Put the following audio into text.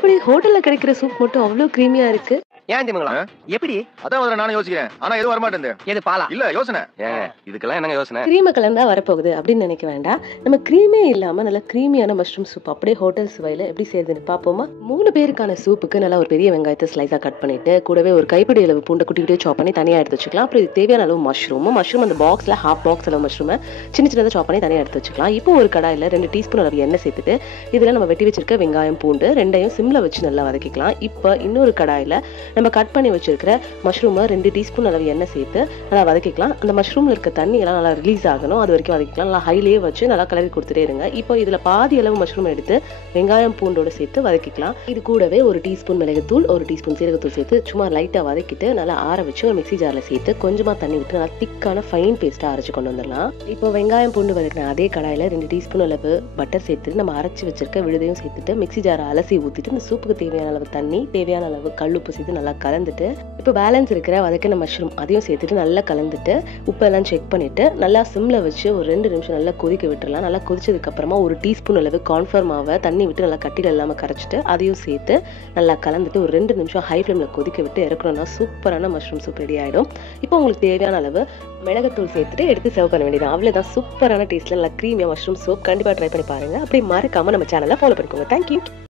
எப்படி ஹோட்டல்ல கிடைக்கிற சூப் மட்டும் அவ்ளோ கிரீமியா இருக்கு? ஏன் திமுங்களா எப்படி? அதான் முதல்ல நானும் யோசிக்கிறேன். ஆனா எதுவும் வர மாட்டேங்குது. எது பாலா? இல்ல யோசனை. இதுக்கெல்லாம் என்னங்க யோசனை? கிரீமை கலந்தா வரப்போகுது அப்படின்னு நினைக்க வேண்டாம். நம்ம கிரீமே இல்லாம நல்ல கிரீமியான மஷ்ரூம் சூப் அப்படியே ஹோட்டல் சுவையில எப்படி செய்யுதுன்னு பாப்போமா? 3 பேருக்கான சூப்புக்கு நல்லா ஒரு பெரிய வெங்காயத்தை ஸ்லைஸா கட் பண்ணிட்டு கூடவே ஒரு கைப்பிடி அளவு பூண்டை குட்டி குட்டியா சாப் பண்ணி தனியா எடுத்து வச்சுக்கலாம். அப்புறம் இது தேவையான அளவு மஷ்ரூம் அந்த பாக்ஸ்ல ஹாஃப் பாக்ஸ் அளவு மஷ்ரூமை சின்ன சின்னதாக சாப் பண்ணி தனியா எடுத்து வச்சுக்கலாம். இப்போ ஒரு கடாயில 2 டீஸ்பூன் அளவு எண்ணெய் சேர்த்துட்டு இதுல நம்ம வெட்டி வச்சிருக்க வெங்காயம் பூண்டு ரெண்டையும் சிம்ல வச்சு நல்லா வதக்கிக்கலாம். இப்போ இன்னொரு கடாயில நம்ம கட் பண்ணி வச்சிருக்க மஷ்ரூமை 2 டீஸ்பூன் அளவு எண்ணெய் சேர்த்து நல்லா வதக்கிக்கலாம். அந்த மஷ்ரூம்ல இருக்க தண்ணி எல்லாம் நல்லா ரிலீஸ் ஆகணும். அது வரைக்கும் வதக்கிக்கலாம். நல்லா ஹைலேயே வச்சு நல்லா கலரி கொடுத்துட்டே இருங்க. இப்போ இதுல பாதி அளவு மஷ்ரூம் எடுத்து வெங்காயம் பூண்டோட சேர்த்து வதக்கிக்கலாம். இது கூடவே ஒரு டீஸ்பூன் மிளகுத்தூள், ஒரு டீஸ்பூன் சீரகத்தூள் சேர்த்து சும்மா லைட்டா வதக்கிட்டு நல்லா ஆற வச்சு ஒரு மிக்ஸி ஜார்ல சேர்த்து கொஞ்சமா தண்ணி விட்டு நல்லா திக்கான ஃபைன் பேஸ்டா அரைச்சு கொண்டு வந்துடலாம். இப்போ வெங்காயம் பூண்டு வதக்கின அதே கடாயில 2 டீஸ்பூன் அளவு பட்டர் சேர்த்து நம்ம அரைச்சு வச்சிருக்க விழுதையும் சேர்த்துட்டு மிக்ஸி ஜாரை அலசி ஊத்திட்டு இந்த சூப்புக்கு தேவையான அளவு தண்ணி, தேவையான அளவு கல்லுப்பு சேர்த்து நல்லா கலந்துட்டு இப்போ பேலன்ஸ் இருக்கிற வதக்கின மஷ்ரூம் அதையும் சேர்த்துட்டு நல்லா கலந்துட்டு உப்பெல்லாம் செக் பண்ணிட்டு நல்லா சிம்ல வச்சு ஒரு 2 நிமிஷம் நல்லா கொதிக்க விட்டுறலாம். நல்லா கொதிச்சதுக்கு அப்புறமா ஒரு டீஸ்பூன் அளவு கார்ன்ஃபிளவர் மாவை தண்ணி விட்டு நல்லா கட்டிகள் இல்லாம கரைச்சிட்டு அதையும் சேர்த்து நல்லா கலந்துட்டு ஒரு 2 நிமிஷம் ஹை ஃப்ளேம்ல கொதிக்க விட்டு இறக்கணும்னா சூப்பரான மஷ்ரூம் சூப் ரெடி ஆயிடும். இப்போ உங்களுக்கு தேவையான அளவு மிளகுத்தூள் சேர்த்துட்டு எடுத்து சர்வ் பண்ண வேண்டியது. அவ்வளவுதான், சூப்பரான டேஸ்ட்ல நல்லா கிரீமியா மஷ்ரூம் சூப். கண்டிப்பா ட்ரை பண்ணி பாருங்க. அப்படி மறக்காம நம்ம சேனலை ஃபாலோ பண்ணிக்கோங்க. தேங்க்யூ.